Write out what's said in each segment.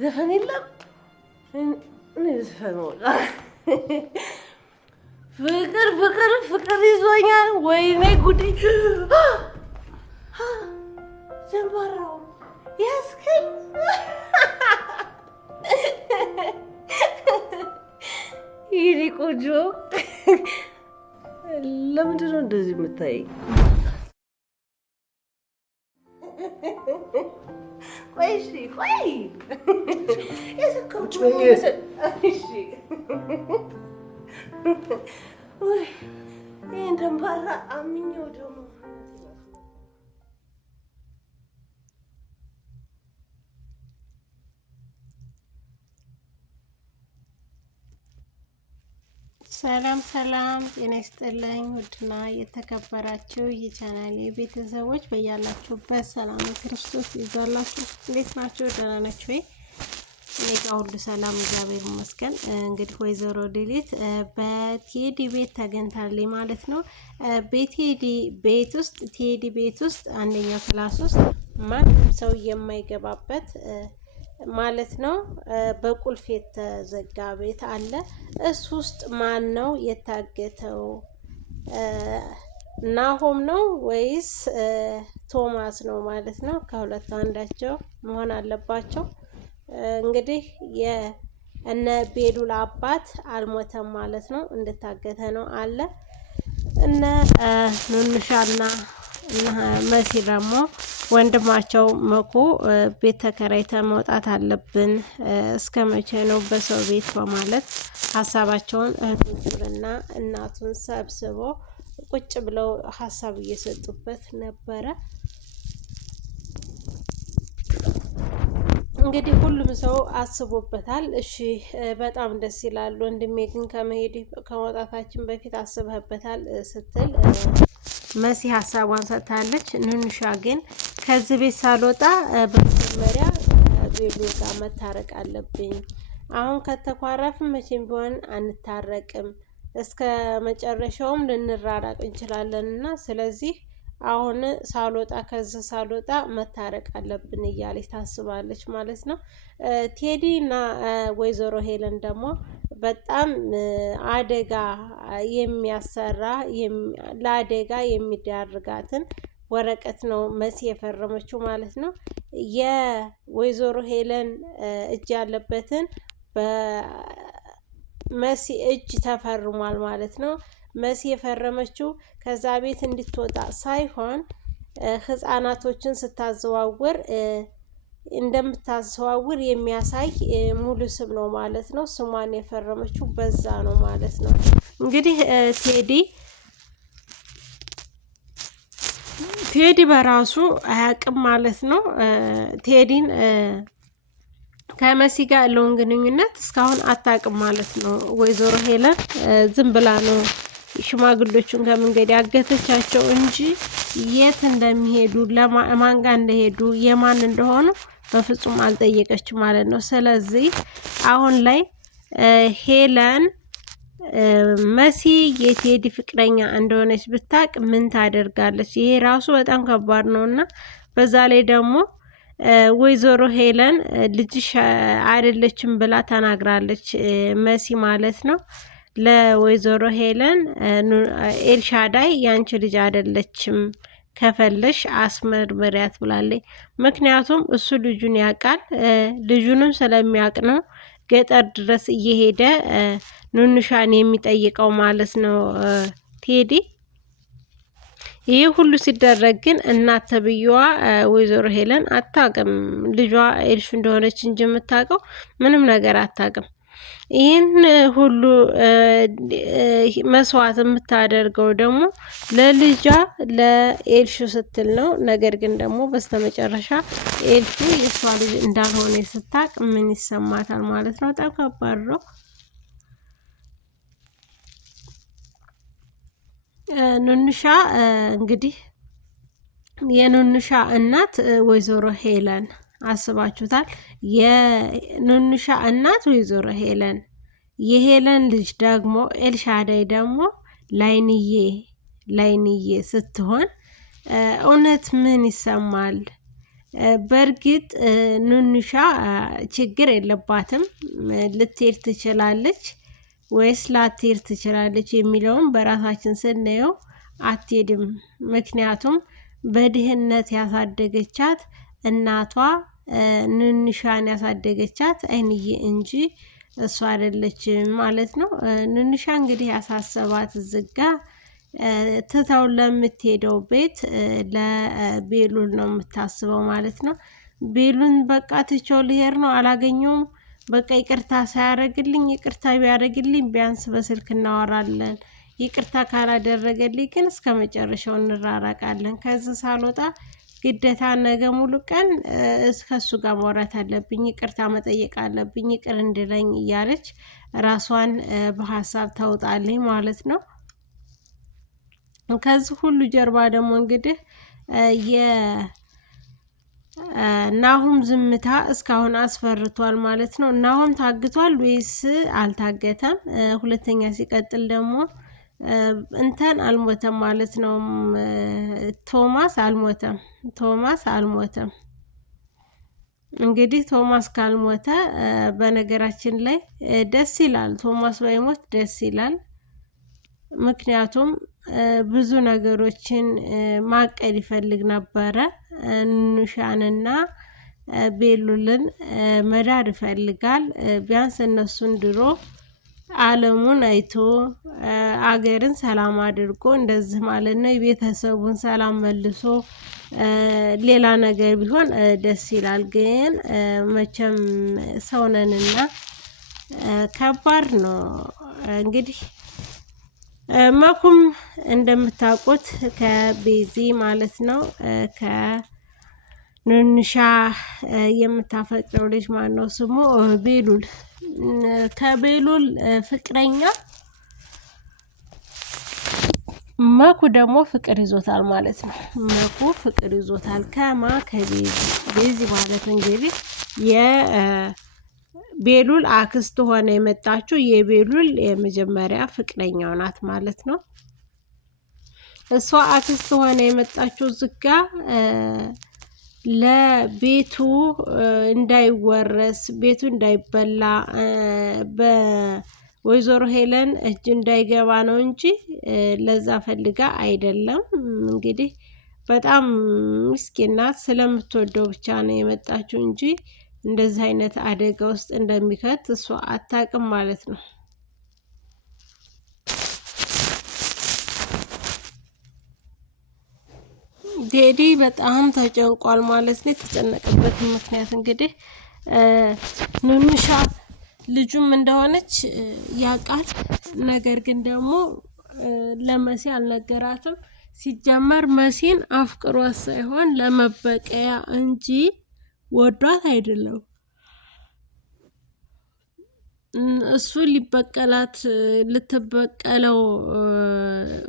ዘፈን የለም እኔ ዘፈን ፍቅር ፍቅር ፍቅር ይዞኛል ወይኔ ጉዴ ዘንባራው ያስከኝ ይሄ ቆንጆ ለምንድን ነው እንደዚህ የምታይኝ? ቆይ እሺ ቆይ ይሄን ደንባራ አምኜው ደግሞ ሰላም ሰላም፣ ጤና ይስጥልኝ ውድና የተከበራችሁ የቻናሌ ቤተሰቦች በያላችሁበት ሰላም ክርስቶስ ይዛላችሁ። እንዴት ናችሁ? ደህና ናችሁ ወይ? እኔ ጋር ሁሉ ሰላም እግዚአብሔር ይመስገን። እንግዲህ ወይዘሮ ሉሊት በቴዲ ቤት ተገኝታለች ማለት ነው። በቴዲ ቤት ውስጥ አንደኛ ክላስ ውስጥ ማንም ሰው የማይገባበት ማለት ነው። በቁልፍ የተዘጋ ቤት አለ። እሱ ውስጥ ማን ነው የታገተው? ናሆም ነው ወይስ ቶማስ ነው ማለት ነው? ከሁለቱ አንዳቸው መሆን አለባቸው። እንግዲህ የእነ ቤሉል አባት አልሞተም ማለት ነው፣ እንደታገተ ነው አለ። እነ ኑንሻና መሲ ደግሞ ወንድማቸው መኩ ቤት ተከራይተን መውጣት አለብን፣ እስከ መቼ ነው በሰው ቤት በማለት ሀሳባቸውን እህቶቹንና እናቱን ሰብስቦ ቁጭ ብለው ሀሳብ እየሰጡበት ነበረ። እንግዲህ ሁሉም ሰው አስቦበታል። እሺ በጣም ደስ ይላል ወንድሜ፣ ግን ከመውጣታችን በፊት አስበህበታል ስትል መሲ ሀሳቧን ሰጥታለች። ኑንሻ ግን ከዚህ ቤት ሳልወጣ በመጀመሪያ ቤሉ ጋር መታረቅ አለብኝ። አሁን ከተኳረፍን መቼም ቢሆን አንታረቅም፣ እስከ መጨረሻውም ልንራራቅ እንችላለን እና ስለዚህ አሁን ከዚህ ሳልወጣ መታረቅ አለብን እያለች ታስባለች ማለት ነው። ቴዲ እና ወይዘሮ ሄለን ደግሞ በጣም አደጋ የሚያሰራ ለአደጋ የሚዳርጋትን ወረቀት ነው መሲ የፈረመችው ማለት ነው። የወይዘሮ ሄለን እጅ ያለበትን በመሲ እጅ ተፈርሟል ማለት ነው። መሲ የፈረመችው ከዛ ቤት እንድትወጣ ሳይሆን ህፃናቶችን ስታዘዋውር እንደምታዘዋውር የሚያሳይ ሙሉ ስም ነው ማለት ነው። ስሟን የፈረመችው በዛ ነው ማለት ነው። እንግዲህ ቴዲ በራሱ አያውቅም ማለት ነው። ቴዲን ከመሲ ጋር ያለውን ግንኙነት እስካሁን አታውቅም ማለት ነው። ወይዘሮ ሄለን ዝም ብላ ነው ሽማግሎቹን ከመንገድ ያገተቻቸው እንጂ የት እንደሚሄዱ ለማን ጋር እንደሄዱ የማን እንደሆኑ በፍጹም አልጠየቀችም ማለት ነው። ስለዚህ አሁን ላይ ሄለን መሲ የቴዲ ፍቅረኛ እንደሆነች ብታቅ ምን ታደርጋለች? ይሄ ራሱ በጣም ከባድ ነው እና በዛ ላይ ደግሞ ወይዘሮ ሄለን ልጅሽ አይደለችም ብላ ተናግራለች መሲ ማለት ነው። ለወይዘሮ ሄለን ኤልሻዳይ ያንቺ ልጅ አይደለችም፣ ከፈለሽ አስመርመሪያት ብላለች። ምክንያቱም እሱ ልጁን ያውቃል፣ ልጁንም ስለሚያውቅ ነው ገጠር ድረስ እየሄደ ኑንሻን የሚጠይቀው ማለት ነው ቴዲ። ይህ ሁሉ ሲደረግ ግን እናት ተብዬዋ ወይዘሮ ሄለን አታውቅም፣ ልጇ ኤልሹ እንደሆነች እንጂ የምታውቀው ምንም ነገር አታውቅም። ይህን ሁሉ መስዋዕት የምታደርገው ደግሞ ለልጇ ለኤልሹ ስትል ነው። ነገር ግን ደግሞ በስተመጨረሻ ኤልሹ የእሷ ልጅ እንዳልሆነ ስታቅ ምን ይሰማታል ማለት ነው? በጣም ከባድ ነው። ኑንሻ እንግዲህ የኑንሻ እናት ወይዘሮ ሄለን አስባችሁታል? የኑንሻ እናት ወይዘሮ ሄለን፣ የሄለን ልጅ ደግሞ ኤልሻዳይ ደግሞ ላይንዬ ስትሆን እውነት ምን ይሰማል? በእርግጥ ኑንሻ ችግር የለባትም፣ ልትሄድ ትችላለች ወይስ ላትሄድ ትችላለች የሚለውን በራሳችን ስናየው አትሄድም። ምክንያቱም በድህነት ያሳደገቻት እናቷ ኑንሻን ያሳደገቻት አይንዬ እንጂ እሷ አይደለችም ማለት ነው። ኑንሻ እንግዲህ ያሳሰባት ዝጋ ትታው ለምትሄደው ቤት ለቤሉል ነው የምታስበው ማለት ነው። ቤሉን በቃ ትቼው ልሄድ ነው አላገኘውም፣ በቃ ይቅርታ ሳያደርግልኝ፣ ይቅርታ ቢያደርግልኝ ቢያንስ በስልክ እናወራለን፣ ይቅርታ ካላደረገልኝ ግን እስከ መጨረሻው እንራራቃለን፣ ከዚህ ሳልወጣ ግዴታ ነገ ሙሉ ቀን ከሱ ጋር ማውራት አለብኝ፣ ይቅርታ መጠየቅ አለብኝ፣ ይቅር እንድለኝ እያለች ራሷን በሀሳብ ታውጣለኝ ማለት ነው። ከዚህ ሁሉ ጀርባ ደግሞ እንግዲህ የናሁም ዝምታ እስካሁን አስፈርቷል ማለት ነው። ናሁም ታግቷል ወይስ አልታገተም? ሁለተኛ ሲቀጥል ደግሞ እንትን አልሞተም ማለት ነው። ቶማስ አልሞተም። እንግዲህ ቶማስ ካልሞተ በነገራችን ላይ ደስ ይላል። ቶማስ ባይሞት ደስ ይላል። ምክንያቱም ብዙ ነገሮችን ማቀድ ይፈልግ ነበረ። ኑሻንና ቤሉልን መዳር ይፈልጋል። ቢያንስ እነሱን ድሮ ዓለሙን አይቶ አገርን ሰላም አድርጎ እንደዚህ ማለት ነው የቤተሰቡን ሰላም መልሶ ሌላ ነገር ቢሆን ደስ ይላል። ግን መቼም ሰውነንና ከባድ ነው። እንግዲህ መኩም እንደምታውቁት ከቤዚ ማለት ነው ከኑንሻ የምታፈቅረው ልጅ ማን ነው ስሙ? ቤሉል። ከቤሉል ፍቅረኛ መኩ ደግሞ ፍቅር ይዞታል ማለት ነው። መኩ ፍቅር ይዞታል ከቤዚ። ቤዚ ማለት እንግዲህ የቤሉል አክስት ሆነ የመጣችው የቤሉል የመጀመሪያ ፍቅረኛው ናት ማለት ነው። እሷ አክስት ሆነ የመጣችው ዝጋ ለቤቱ እንዳይወረስ፣ ቤቱ እንዳይበላ በወይዘሮ ሄለን እጅ እንዳይገባ ነው እንጂ ለዛ ፈልጋ አይደለም። እንግዲህ በጣም ምስኪን ናት። ስለምትወደው ብቻ ነው የመጣችው እንጂ እንደዚህ አይነት አደጋ ውስጥ እንደሚከት እሷ አታውቅም ማለት ነው። ቴዲ በጣም ተጨንቋል ማለት ነው። የተጨነቀበት ምክንያት እንግዲህ ኑንሻ ልጁም እንደሆነች ያውቃል። ነገር ግን ደግሞ ለመሲ አልነገራትም። ሲጀመር መሲን አፍቅሯት ሳይሆን ለመበቀያ እንጂ ወዷት አይደለም። እሱ ሊበቀላት ልትበቀለው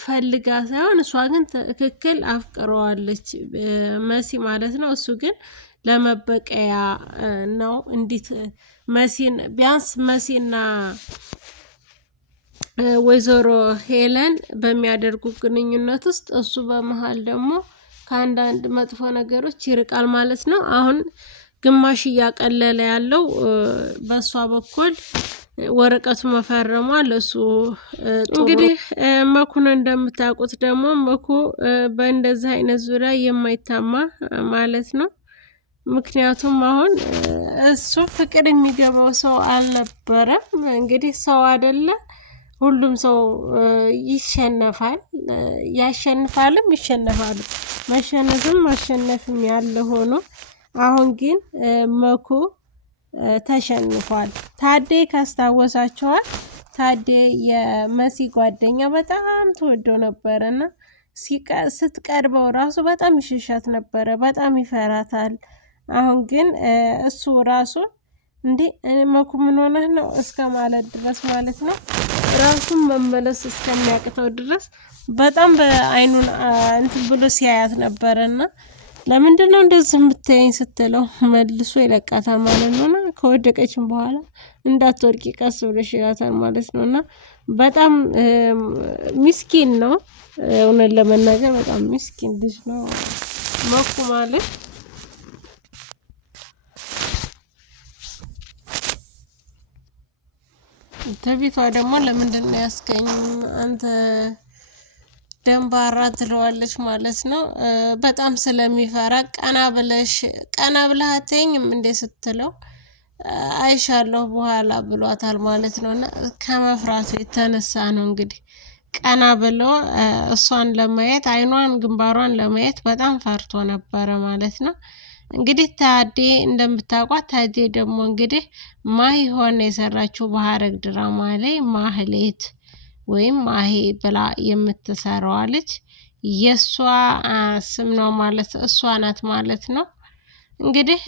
ፈልጋ ሳይሆን እሷ ግን ትክክል አፍቅረዋለች መሲ ማለት ነው። እሱ ግን ለመበቀያ ነው። እንዴት መሲን ቢያንስ መሲና ወይዘሮ ሄለን በሚያደርጉ ግንኙነት ውስጥ እሱ በመሃል ደግሞ ከአንዳንድ መጥፎ ነገሮች ይርቃል ማለት ነው። አሁን ግማሽ እያቀለለ ያለው በሷ በኩል ወረቀቱ መፈረሟ ለሱ እንግዲህ መኩን እንደምታውቁት ደግሞ መኩ በእንደዚህ አይነት ዙሪያ የማይታማ ማለት ነው። ምክንያቱም አሁን እሱ ፍቅር የሚገባው ሰው አልነበረም። እንግዲህ ሰው አይደለ፣ ሁሉም ሰው ይሸነፋል፣ ያሸንፋልም ይሸነፋልም። መሸነፍም ማሸነፍም ያለ ሆኖ አሁን ግን መኩ ተሸንፏል። ታዴ ካስታወሳቸዋል፣ ታዴ የመሲ ጓደኛ በጣም ተወደው ነበረና ስትቀርበው ራሱ በጣም ይሸሻት ነበረ፣ በጣም ይፈራታል። አሁን ግን እሱ ራሱ እንዴ መኩ ምን ሆነህ ነው እስከ ማለት ድረስ ማለት ነው፣ ራሱን መመለስ እስከሚያቅተው ድረስ በጣም በአይኑን እንትን ብሎ ሲያያት ነበረና ለምንድነው እንደዚህ የምትይኝ ስትለው መልሶ ይለቃታል ማለት ነውና ከወደቀችም በኋላ እንዳትወርቂ ቀስ ብለሽ ይላታል ማለት ነውና በጣም ምስኪን ነው። እውነት ለመናገር በጣም ምስኪን ልጅ ነው መኩ ማለት። ትዕቢቷ ደግሞ ለምንድን ነው ያስገኝ አንተ ደንባራ ትለዋለች ማለት ነው። በጣም ስለሚፈራ ቀና ብለህ አትይኝም እንዴ ስትለው አይሻለሁ በኋላ ብሏታል ማለት ነው። እና ከመፍራቱ የተነሳ ነው እንግዲህ ቀና ብሎ እሷን ለማየት አይኗን ግንባሯን ለማየት በጣም ፈርቶ ነበረ ማለት ነው። እንግዲህ ታዴ እንደምታውቋት ታዴ ደግሞ እንግዲህ ማሂ ሆነ የሰራችው በሐረግ ድራማ ላይ ማህሌት ወይም ማሂ ብላ የምትሰራዋ ልጅ የእሷ ስም ነው ማለት እሷ ናት ማለት ነው። እንግዲህ